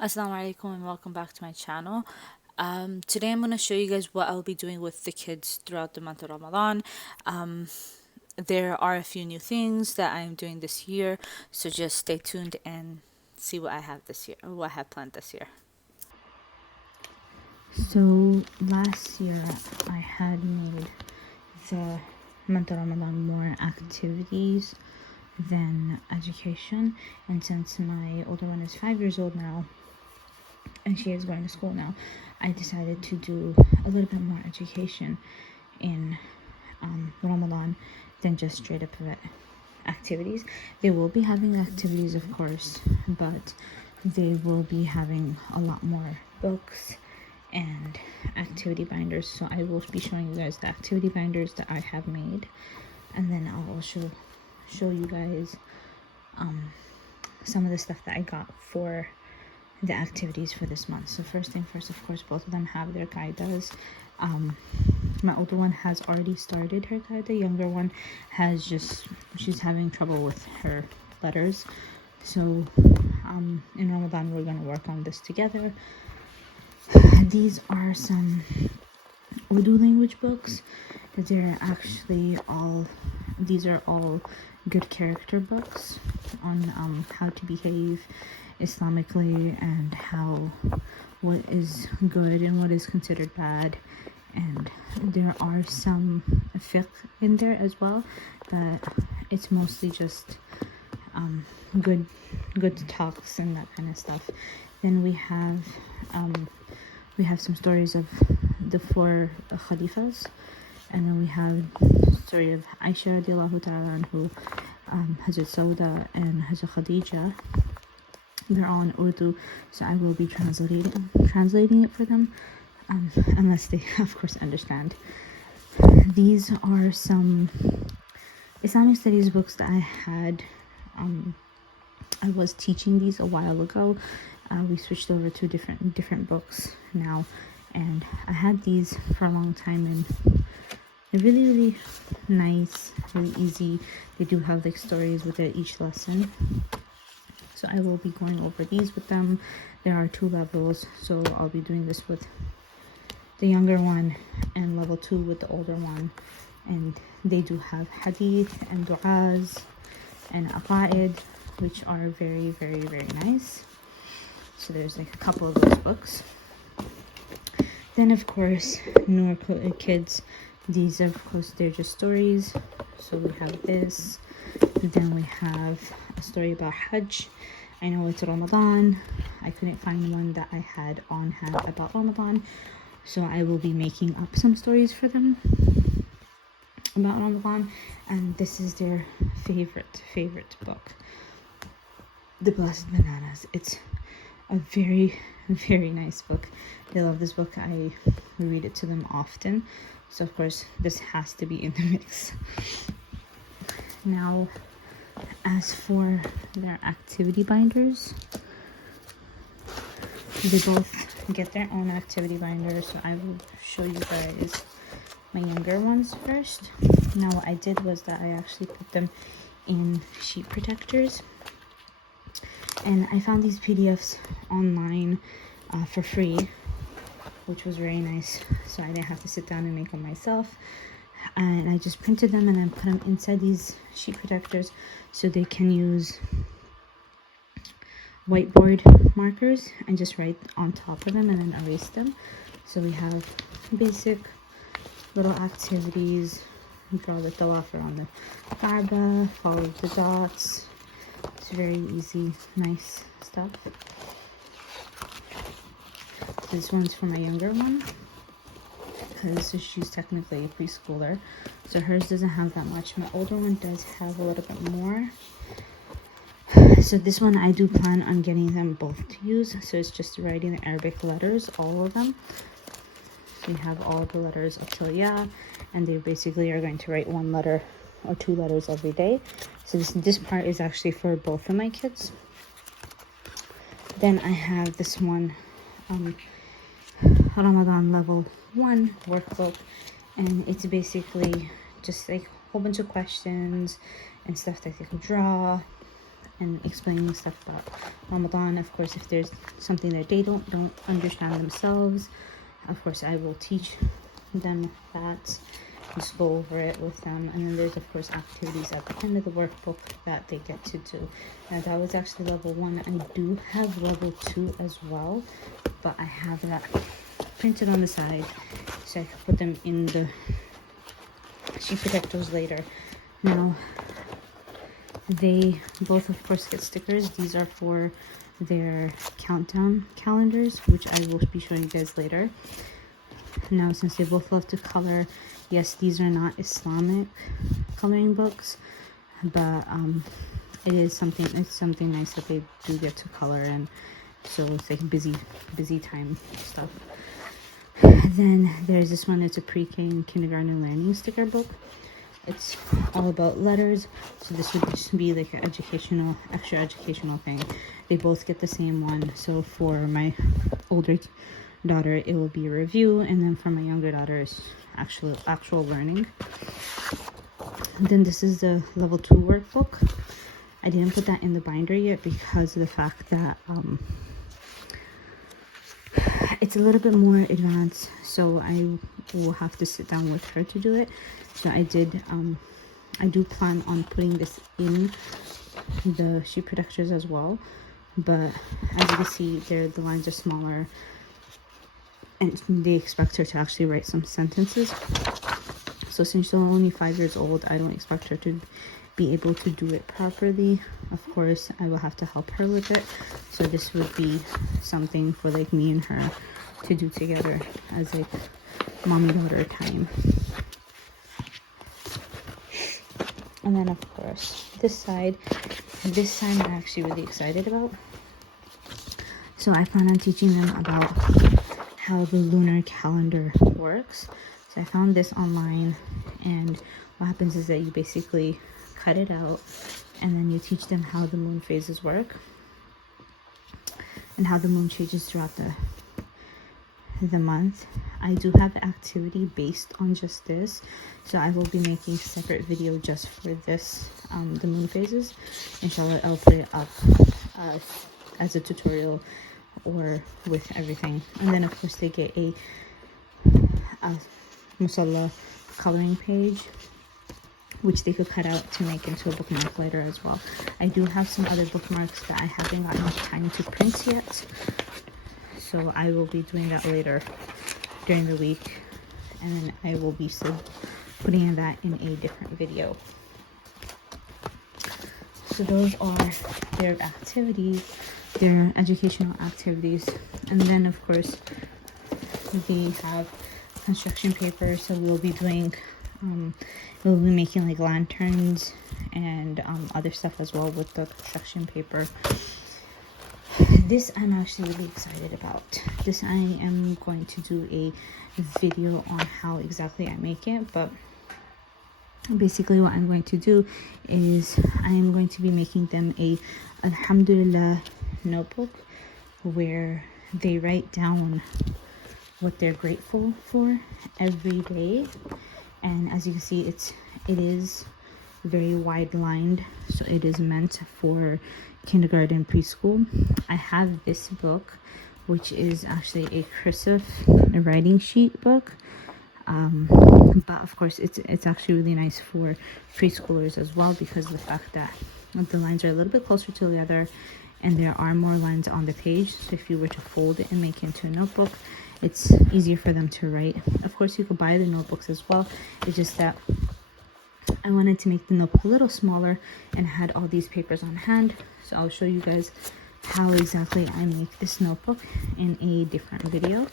Assalamu alaikum and welcome back to my channel. Today I'm going to show you guys what I'll be doing with the kids throughout the month of Ramadan. There are a few new things that I'm doing this year, so just stay tuned and see what I have this year, or what I have planned this year. So last year I had made the month of Ramadan more activities than education, and since my older one is 5 years old now, and she is going to school now, I decided to do a little bit more education in Ramadan than just straight up activities. They will be having activities, of course, but they will be having a lot more books and activity binders. So I will be showing you guys the activity binders that I have made, and then I'll also show you guys some of the stuff that I got for the activities for this month. So first thing first, of course, both of them have their qaidas. My older one has already started her qaida. The younger one she's having trouble with her letters. So in Ramadan we're going to work on this together. These are some Urdu language books. These are all good character books on how to behave Islamically, and what is good and what is considered bad. And there are some fiqh in there as well, but it's mostly just good talks and that kind of stuff. Then we have some stories of the four Khalifas, and then we have the story of Aisha radiallahu ta'ala anhu, Hazrat Sauda and Hazrat Khadija. They're all in Urdu, so I will be translating it for them, unless they of course understand. These are some Islamic studies books that I had. I was teaching these a while ago. We switched over to different books now, and I had these for a long time, and they're really nice, really easy. They do have like stories with each lesson. So I will be going over these with them. There are 2 levels, so I'll be doing this with the younger one and level 2 with the older one. And they do have hadith and du'as and aqaid, which are very nice. So there's like a couple of those books. Then of course, Noor Kids, these are of course they're just stories. So we have this. Then we have a story about Hajj. I know it's Ramadan. I couldn't find one that I had on hand about Ramadan, so I will be making up some stories for them about Ramadan. And this is their favorite book, The Blessed Bananas. It's a very nice book. They love this book. I read it to them often, so of course this has to be in the mix. Now, as for their activity binders, they both get their own activity binders, so I will show you guys my younger ones first. Now what I did was that I actually put them in sheet protectors, and I found these PDFs online for free, which was very nice, so I didn't have to sit down and make them myself. And I just printed them and then put them inside these sheet protectors so they can use whiteboard markers and just write on top of them and then erase them. So we have basic little activities: draw the tawaf around the Kaaba, follow the dots. It's very easy, nice stuff. This one's for my younger one, because she's technically a preschooler, so hers doesn't have that much. My older one does have a little bit more. So this one I do plan on getting them both to use. So it's just writing the Arabic letters, all of them. So you have all the letters up till ya, and they basically are going to write 1 letter or 2 letters every day. So this part is actually for both of my kids. Then I have this one, Ramadan level 1 workbook, and it's basically just like a whole bunch of questions and stuff that they can draw. and explaining stuff about Ramadan. Of course, if there's something that they don't understand themselves, of course I will teach them that, just go over it with them. And then there's of course activities at the end of the workbook that they get to do. Now that was actually level 1. I do have level 2 as well, but I have that printed on the side so I can put them in the sheet protectors later. Now they both of course get stickers. These are for their countdown calendars, which I will be showing you guys later. Now since they both love to color, yes, these are not Islamic coloring books, but it's something nice that they do get to color, and so it's like busy time stuff. Then there's this one. It's a pre-K and kindergarten learning sticker book. It's all about letters, so this would just be like an extra educational thing. They both get the same one. So for my older daughter it will be a review, and then for my younger daughter it's actual learning. And then this is the level 2 workbook. I didn't put that in the binder yet because of the fact that it's a little bit more advanced, so I will have to sit down with her to do it. So I do plan on putting this in the sheet protectors as well, but as you can see there, the lines are smaller and they expect her to actually write some sentences. So since she's only 5 years old, I don't expect her to be able to do it properly. Of course I will have to help her with it, so this would be something for like me and her to do together as like mommy daughter time. And then of course this side I'm actually really excited about. So I plan on teaching them about how the lunar calendar works. So I found this online, and what happens is that you basically cut it out and then you teach them how the moon phases work and how the moon changes throughout the month. I do have an activity based on just this, so I will be making a separate video just for this, the moon phases. Inshallah, I'll put it up as a tutorial or with everything. And then of course they get a musalla coloring page, which they could cut out to make into a bookmark later as well. I do have some other bookmarks that I haven't got enough time to print yet, so I will be doing that later during the week, and then I will be putting that in a different video. So those are their activities, their educational activities. And then of course they have construction paper, so we'll be doing we'll be making like lanterns and other stuff as well with the construction paper. This I'm actually really excited about. This I am going to do a video on how exactly I make it, but basically what I'm going to do is I am going to be making them a Alhamdulillah notebook where they write down what they're grateful for every day. And as you can see, it is very wide lined, so it is meant for kindergarten, preschool. I have this book, which is actually a cursive writing sheet book, but of course it's actually really nice for preschoolers as well, because of the fact that the lines are a little bit closer together and there are more lines on the page. So if you were to fold it and make it into a notebook, it's easier for them to write. Of course you could buy the notebooks as well. It's just that I wanted to make the notebook a little smaller and had all these papers on hand. So I'll show you guys how exactly I make this notebook in a different video,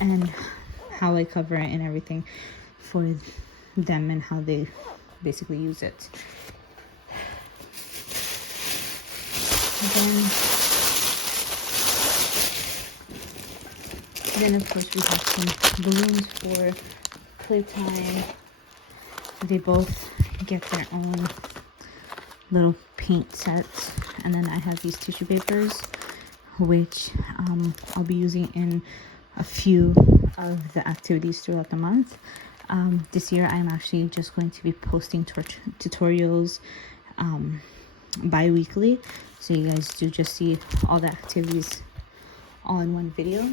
and how I cover it and everything for them and how they basically use it. Then of course we have some balloons for playtime. They both get their own little paint sets, and then I have these tissue papers, which I'll be using in a few of the activities throughout the month. This year I'm actually just going to be posting tutorials bi-weekly, so you guys do just see all the activities all in one video.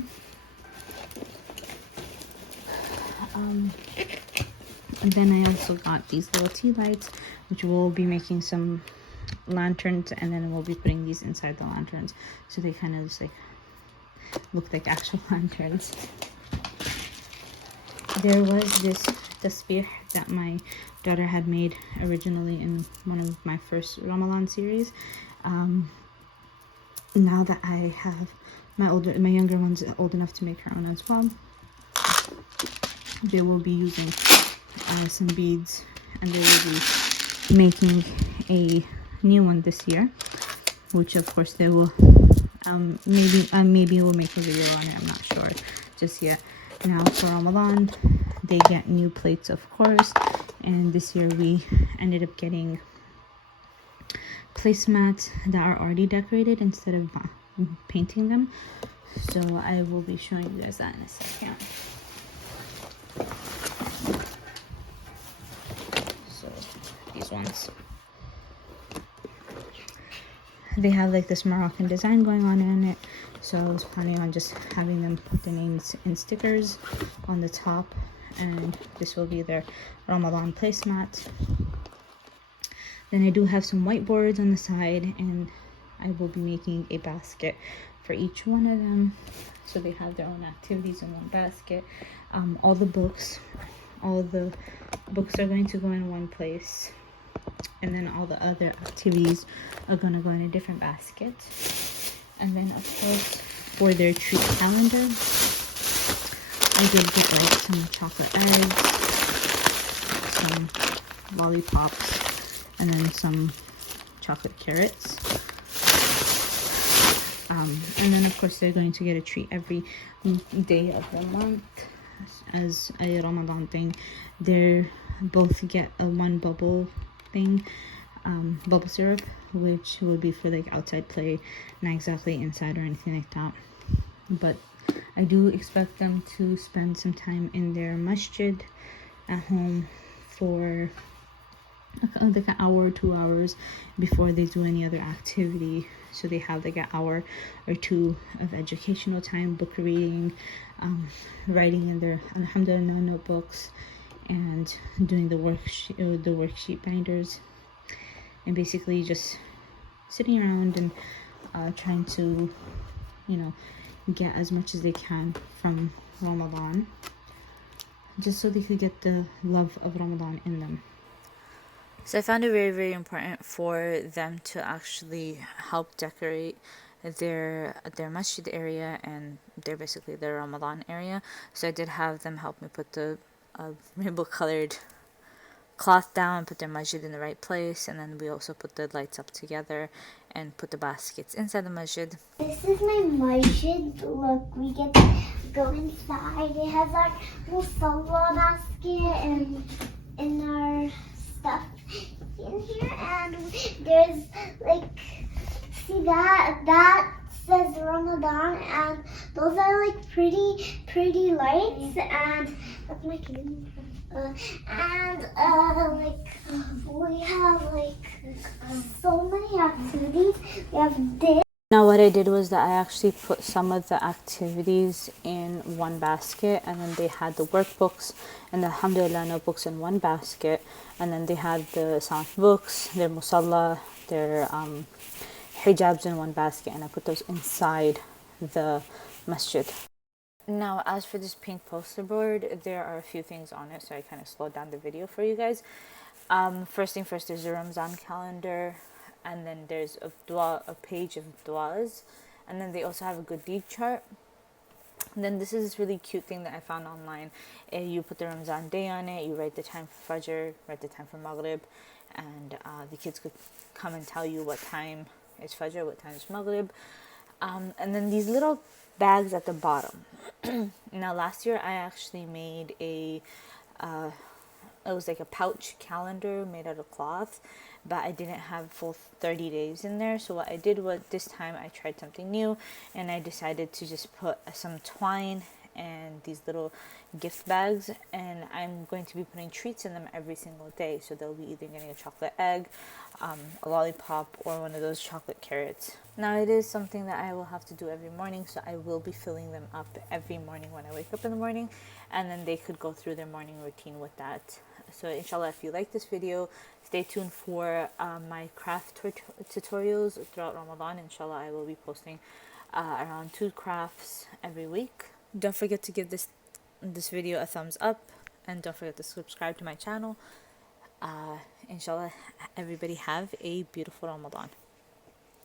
And then I also got these little tea lights, which we'll be making some lanterns, and then we'll be putting these inside the lanterns, so they kind of just like look like actual lanterns. There was this tasbih that my daughter had made originally in one of my first Ramadan series. Now that I have my younger one's old enough to make her own as well, they will be using some beads, and they will be making a new one this year, which of course they will maybe we'll make a video on it. I'm not sure just yet. Now for Ramadan, they get new plates, of course, and this year we ended up getting placemats that are already decorated instead of painting them. So I will be showing you guys that in a second. So these ones, they have like this Moroccan design going on in it, so I was planning on just having them put the names in stickers on the top, and this will be their Ramadan placemat. Then I do have some whiteboards on the side, and I will be making a basket for each one of them, so they have their own activities in one basket. All the books are going to go in one place, and then all the other activities are going to go in a different basket. And then of course for their treat calendar, I did get like some chocolate eggs, some lollipops, and then some chocolate carrots. And then of course they're going to get a treat every day of the month as a Ramadan thing. They both get a one bubble thing, bubble syrup, which would be for like outside play, not exactly inside or anything like that. But I do expect them to spend some time in their masjid at home for like an hour or 2 hours before they do any other activity. So they have like an hour or two of educational time, book reading, writing in their alhamdulillah notebooks, and doing the worksheet binders, and basically just sitting around and trying to, get as much as they can from Ramadan, just so they could get the love of Ramadan in them. So I found it very, very important for them to actually help decorate their masjid area and their Ramadan area. So I did have them help me put the rainbow colored cloth down, put their masjid in the right place, and then we also put the lights up together and put the baskets inside the masjid. This is my masjid. Look, we get to go inside. It has our musalla basket and our stuff in here, and there's like, see that says Ramadan, and those are like pretty lights, and that's my kid. Like we have like so many activities. We have this. Now what I did was that I actually put some of the activities in one basket, and then they had the workbooks and the alhamdulillah notebooks in one basket, and then they had the Islamic books, their musalla, their hijabs in one basket, and I put those inside the masjid. Now as for this pink poster board, there are a few things on it, so I kind of slowed down the video for you guys. First thing first, there's a Ramadan calendar, and then there's a page of duas, and then they also have a good deed chart. And then this is this really cute thing that I found online. You put the Ramadan day on it, you write the time for Fajr, write the time for Maghrib, and the kids could come and tell you what time is Fajr, what time is Maghrib. And then these little bags at the bottom. Now last year I actually made it was like a pouch calendar made out of cloth, but I didn't have full 30 days in there. So what I did was this time I tried something new, and I decided to just put some twine and these little gift bags, and I'm going to be putting treats in them every single day. So they'll be either getting a chocolate egg, a lollipop, or one of those chocolate carrots. Now it is something that I will have to do every morning, so I will be filling them up every morning when I wake up in the morning, and then they could go through their morning routine with that. So inshallah, if you like this video, stay tuned for my craft tutorials throughout Ramadan. Inshallah, I will be posting around 2 crafts every week. Don't forget to give this video a thumbs up, and don't forget to subscribe to my channel. Inshallah, everybody have a beautiful Ramadan.